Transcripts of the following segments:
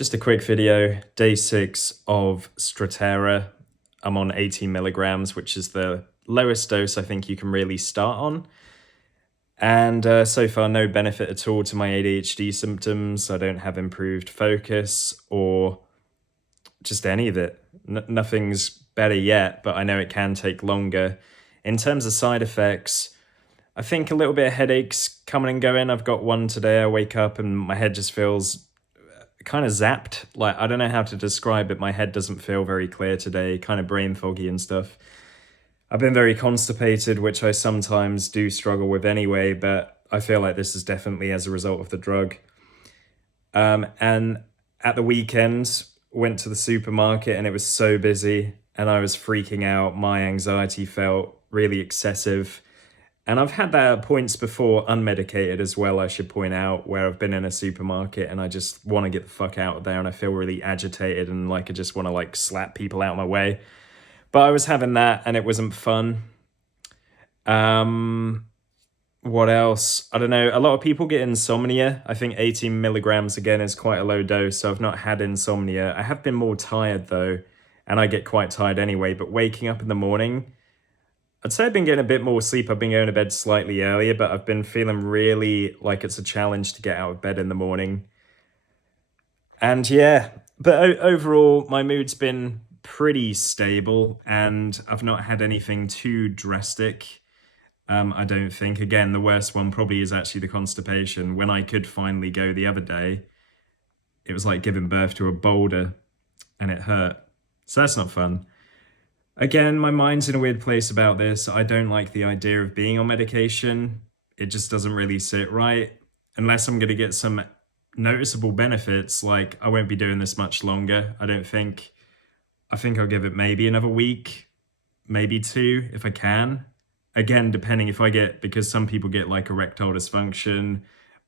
Just a quick video, day 6 of Strattera. I'm on 18 milligrams, which is the lowest dose I think you can really start on. And so far, no benefit at all to my ADHD symptoms. I don't have improved focus or just any of it. Nothing's better yet, but I know it can take longer. In terms of side effects, I think a little bit of headaches coming and going. I've got one today. I wake up and my head just feels kind of zapped. Like, I don't know how to describe it. My head doesn't feel very clear today, kind of brain foggy and stuff. I've been very constipated, which I sometimes do struggle with anyway, but I feel like this is definitely as a result of the drug. And at the weekend, went to the supermarket and it was so busy and I was freaking out. My anxiety felt really excessive. And I've had that at points before, unmedicated as well, I should point out, where I've been in a supermarket and I just want to get the fuck out of there and I feel really agitated and like I just want to like slap people out of my way. But I was having that and it wasn't fun. What else? I don't know. A lot of people get insomnia. I think 18 milligrams again is quite a low dose, so I've not had insomnia. I have been more tired though, and I get quite tired anyway, but waking up in the morning, I'd say I've been getting a bit more sleep. I've been going to bed slightly earlier, but I've been feeling really like it's a challenge to get out of bed in the morning. And yeah, but overall, my mood's been pretty stable and I've not had anything too drastic. I don't think. Again, the worst one probably is actually the constipation. When I could finally go the other day, it was like giving birth to a boulder and it hurt. So that's not fun. Again, my mind's in a weird place about this. I don't like the idea of being on medication. It just doesn't really sit right. Unless I'm going to get some noticeable benefits, like I won't be doing this much longer, I don't think. I think I'll give it maybe another week, maybe 2 if I can. Again, depending if I get, because some people get like erectile dysfunction,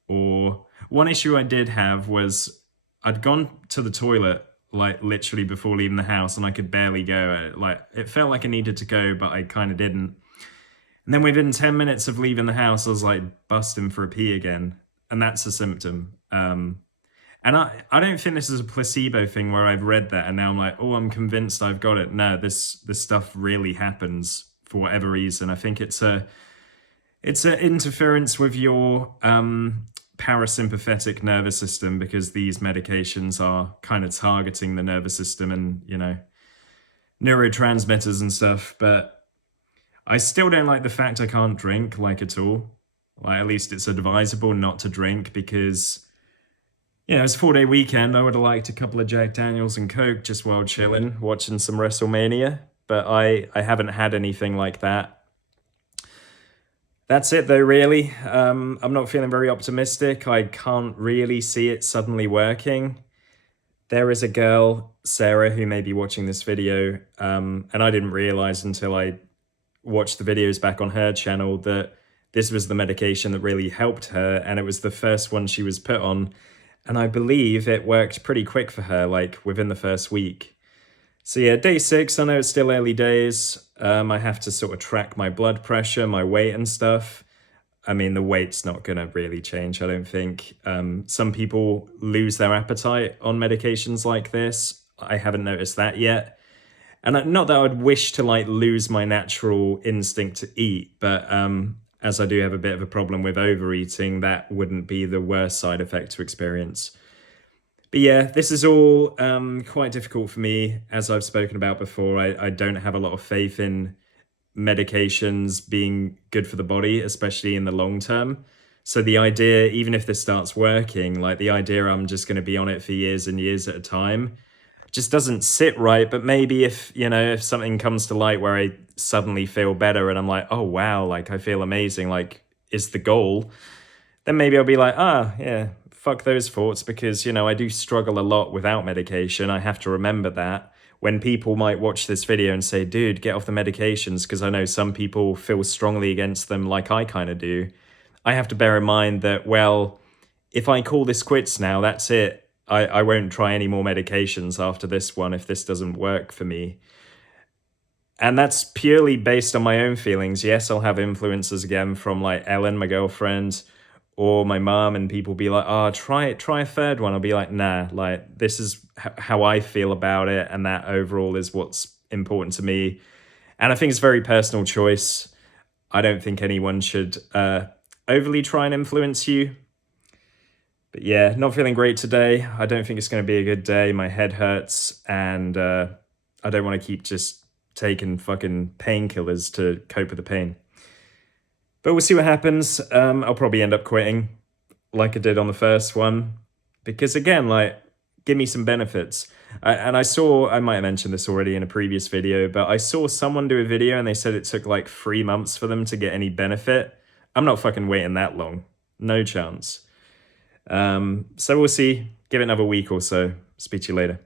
or one issue I did have was I'd gone to the toilet like literally before leaving the house and I could barely go. Like it felt like I needed to go, but I kind of didn't. And then within 10 minutes of leaving the house, I was like busting for a pee again. And that's a symptom. And I don't think this is a placebo thing where I've read that and now I'm like, oh, I'm convinced I've got it. No, this stuff really happens for whatever reason. I think it's a interference with your parasympathetic nervous system, because these medications are kind of targeting the nervous system and, you know, neurotransmitters and stuff. But I still don't like the fact I can't drink, like, at all. Like, at least it's advisable not to drink because, you know, it's a 4-day weekend. I would have liked a couple of Jack Daniels and Coke just while chilling, watching some WrestleMania. But I haven't had anything like that. That's it though, really. I'm not feeling very optimistic. I can't really see it suddenly working. There is a girl, Sarah, who may be watching this video, and I didn't realize until I watched the videos back on her channel that this was the medication that really helped her, and it was the first one she was put on. And I believe it worked pretty quick for her, like within the first week. So yeah, day 6, I know it's still early days. I have to sort of track my blood pressure, my weight and stuff. I mean, the weight's not going to really change, I don't think. Some people lose their appetite on medications like this. I haven't noticed that yet. And not that I would wish to like lose my natural instinct to eat, but as I do have a bit of a problem with overeating, that wouldn't be the worst side effect to experience. But yeah, this is all quite difficult for me. As I've spoken about before, I don't have a lot of faith in medications being good for the body, especially in the long term. So the idea, even if this starts working, like the idea I'm just going to be on it for years and years at a time, just doesn't sit right. But maybe if, you know, if something comes to light where I suddenly feel better and I'm like, oh wow, like I feel amazing, like is the goal, then maybe I'll be like, yeah, fuck those thoughts, because, you know, I do struggle a lot without medication. I have to remember that when people might watch this video and say, dude, get off the medications, because I know some people feel strongly against them like I kind of do. I have to bear in mind that, well, if I call this quits now, that's it. I won't try any more medications after this one if this doesn't work for me. And that's purely based on my own feelings. Yes, I'll have influences again from like Ellen, my girlfriend, or my mom, and people be like, oh, try a third one. I'll be like, nah, like this is how I feel about it. And that overall is what's important to me. And I think it's a very personal choice. I don't think anyone should overly try and influence you. But yeah, not feeling great today. I don't think it's going to be a good day. My head hurts, and I don't want to keep just taking fucking painkillers to cope with the pain. But we'll see what happens. I'll probably end up quitting like I did on the first one. Because again, like, give me some benefits. And I might have mentioned this already in a previous video, but I saw someone do a video and they said it took like 3 months for them to get any benefit. I'm not fucking waiting that long. No chance. So we'll see. Give it another week or so. Speak to you later.